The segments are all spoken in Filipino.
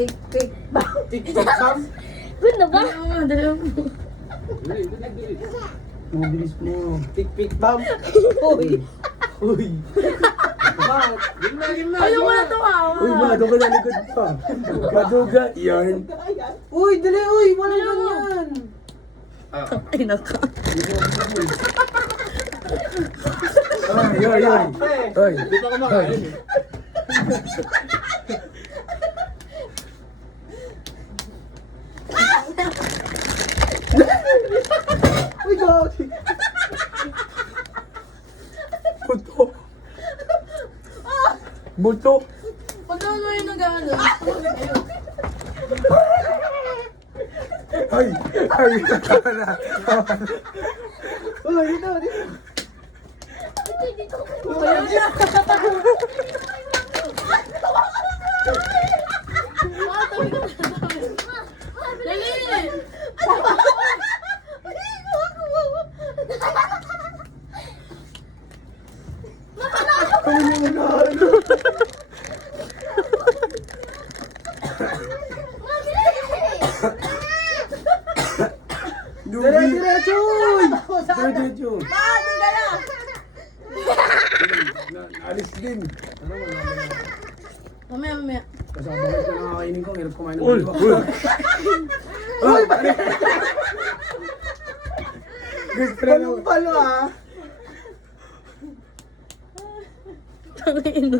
Tik-tik. Tik-tik sam. Good na ba? Mabilis mo. Tik-tik bam. Uy. Uy. Game na. Ayaw ko na tumawa. Uy, maduga na likod pa. Maduga. Yan. Uy, dali, uy. Walang ganyan. Ay, naka. Ay, ay, ay. Ay. Di pa kumakain eh. Uy, gagi. Buto. Buto. Pag ano yung nag-ano? Ay, ay, tama na. Uy, dito, dito. Ayaw na. Dali. Diretso, uy. Diretso. Ano ka na? Alis din. Mamaya. Kasama ko na nakakainin ko, hirap kumain ng Uy, bulo. uy. Uy, gusto na naman. Palo ah. Tangin mo.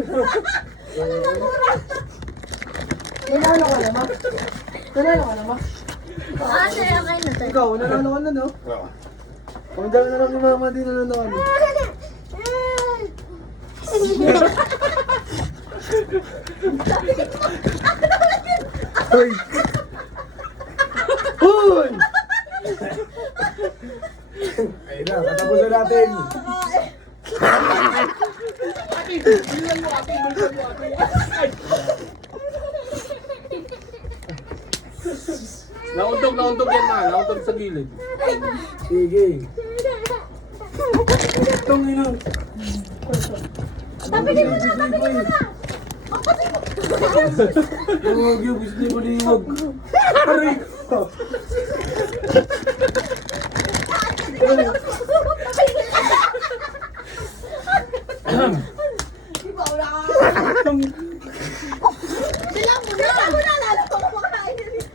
Nanalo ka naman. Nanalo ka naman. Ah, sa'yo kayo na tayo. Ikaw, nanalo ka na, no? Kung dami na lang yung mama din nanalo. Uy! Uy! Ayun na, katapusan natin. Nauntog yan na. Nauntog sa gilid. Sige. Itong ino. Tapigin mo na, tapigin mo na. Huwag yung gusto mo liwag. Aray ko. Bilang mo na. Bilang mo na, lalo ko kumakain na rin.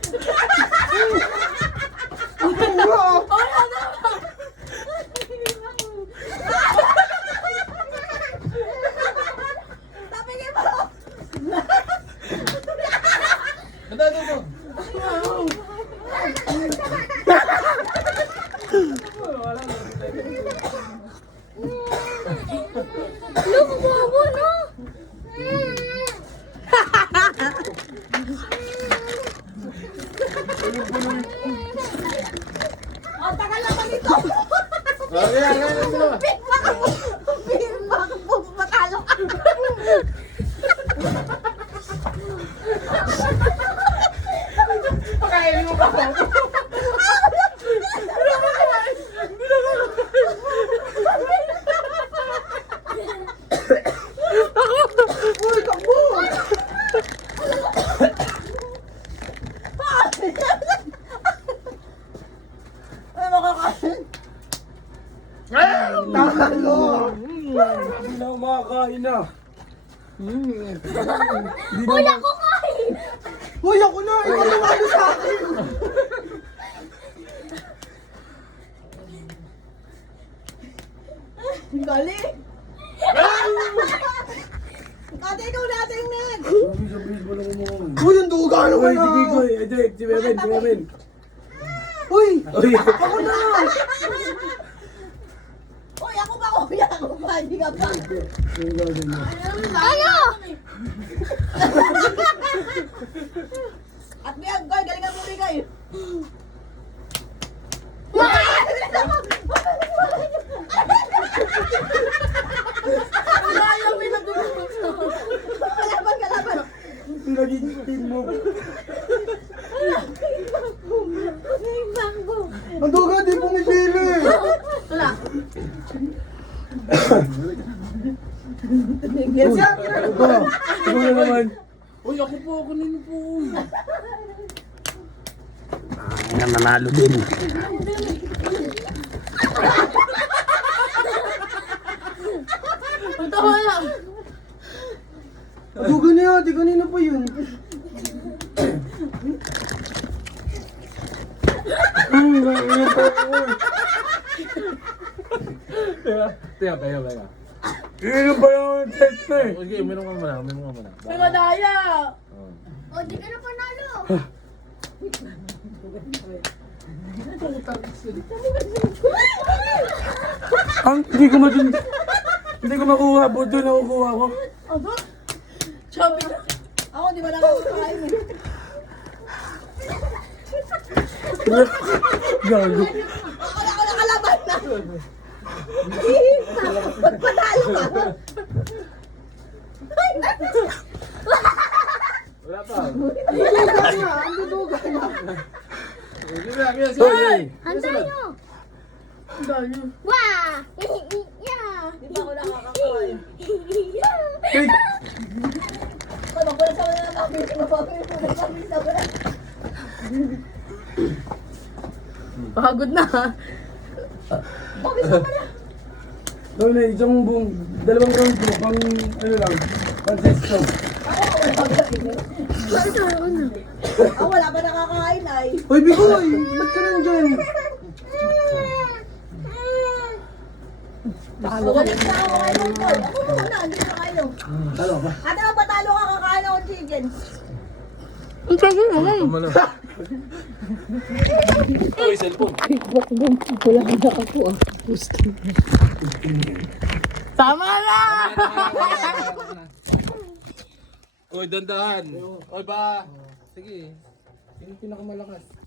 Tapigin mo. Look, bobo, no? Oh, tagal naman ito. Matalo ka. Pakainin mo ba ako? Uy, takbo! Ay, makakain. Talo! Hindi na ako makakain na. Uy, ako kain. Uy, ako na! Ikaw tumalo sa akin! Dali! Ate, ikaw natin next! Bilis mo lang mo. Uy, ang duga ano ka Uy, na! sige ko. Ito, si Beben, si Beben. Uy! Uy, Ako na! Uy, ako pa, kuya! Ako pa, hindi ka pa! yung gagawin mo. Ano? At Bea, Goy, galingan mo rin kayo! Ayaw, may nagulong. Kalaban! Naging team mo. Ang duga, di pumipili! Wala. Yes, yan! Aba, aba na naman. Uy, ako po, kanino po. Ay, nanalo din. Tawa lang. Adugo na yun, di kanina pa yun. Teka. Sino ba yung test na eh? Okay, meron ka muna. May madaya. Oh. O, di ka na panalo. Hindi ko matindi. Hindi ko makuha. Buto na kukuha ko. Aba? Sabi na. Ako, di ba nakakakain eh. Gago. Ako nakalaban na. Magpanalo ka. Wala pa. Ang duduga na. Hoy! Ang tayo. Ang tayo. Wah! Yeah! Di ba ako nakakakain? Hey! Kung wala sa mga mabilis, mabilis na wala. Pagod na ha. Mabilis na wala. Doon na, isang buong, dalawang round ko, pang, ano lang, pang test show. Wala pa nakakain ay. Hoy, Bigoy! Ba't ka nandyan? Walit na ako kayo ng call. Ako muna, hindi na kayo. Ano ba? Ate, patalo ka kakain ako ng chicken. Uy, cellphone. Tama na! Uy, dandahan. Uy, ba? Sige. Sino pinakamalakas?